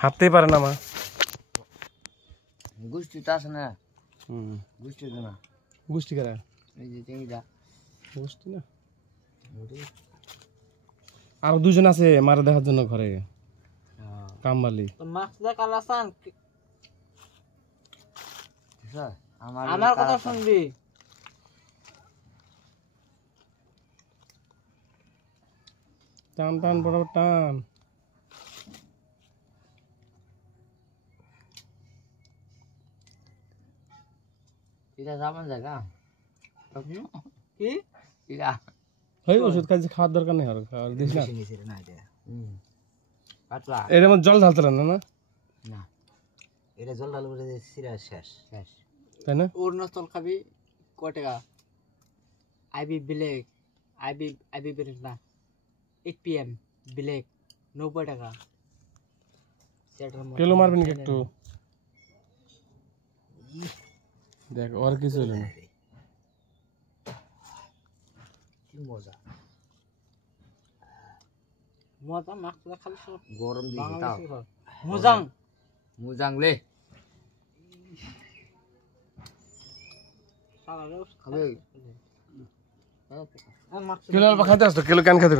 হাঁটতেই পারে না মা। গুষ্টি তো আছে না। গুষ্টি তো না। গুষ্টি কারা? এই যে চিংড়িটা। গুষ্টি না। আর দুজন আছে মারা দেখার জন্য ঘরে কামবালি। মাছটা কালাসান স্যার আমার কথা শুনবি। টান টান বড় টান। এটা যাবেন জায়গা কি এটা ওই ওষুধ কাজে খাওয়ার দরকার নেই আর খাওয়ার দিস না। পাতলা এর মধ্যে জল ঢালতে না না না এটা জল ঢালু করে সিরা শেষ শেষ তাই না? অরুণাচল খাবি কয় টাকা? আইবি ব্ল্যাক আইবি ব্ল্যাক না 8 PM ব্ল্যাক 90 টাকা। কেলো মারবেন কি একটু? দেখ আর কিছু হলো না। কি মজা মজা মাছটা খালি সব গরম দিয়ে তাও মুজাং মুজাং লে সারা রোজ খাবে কেলো খাইতে আসতো, কেলো কেন খাইতে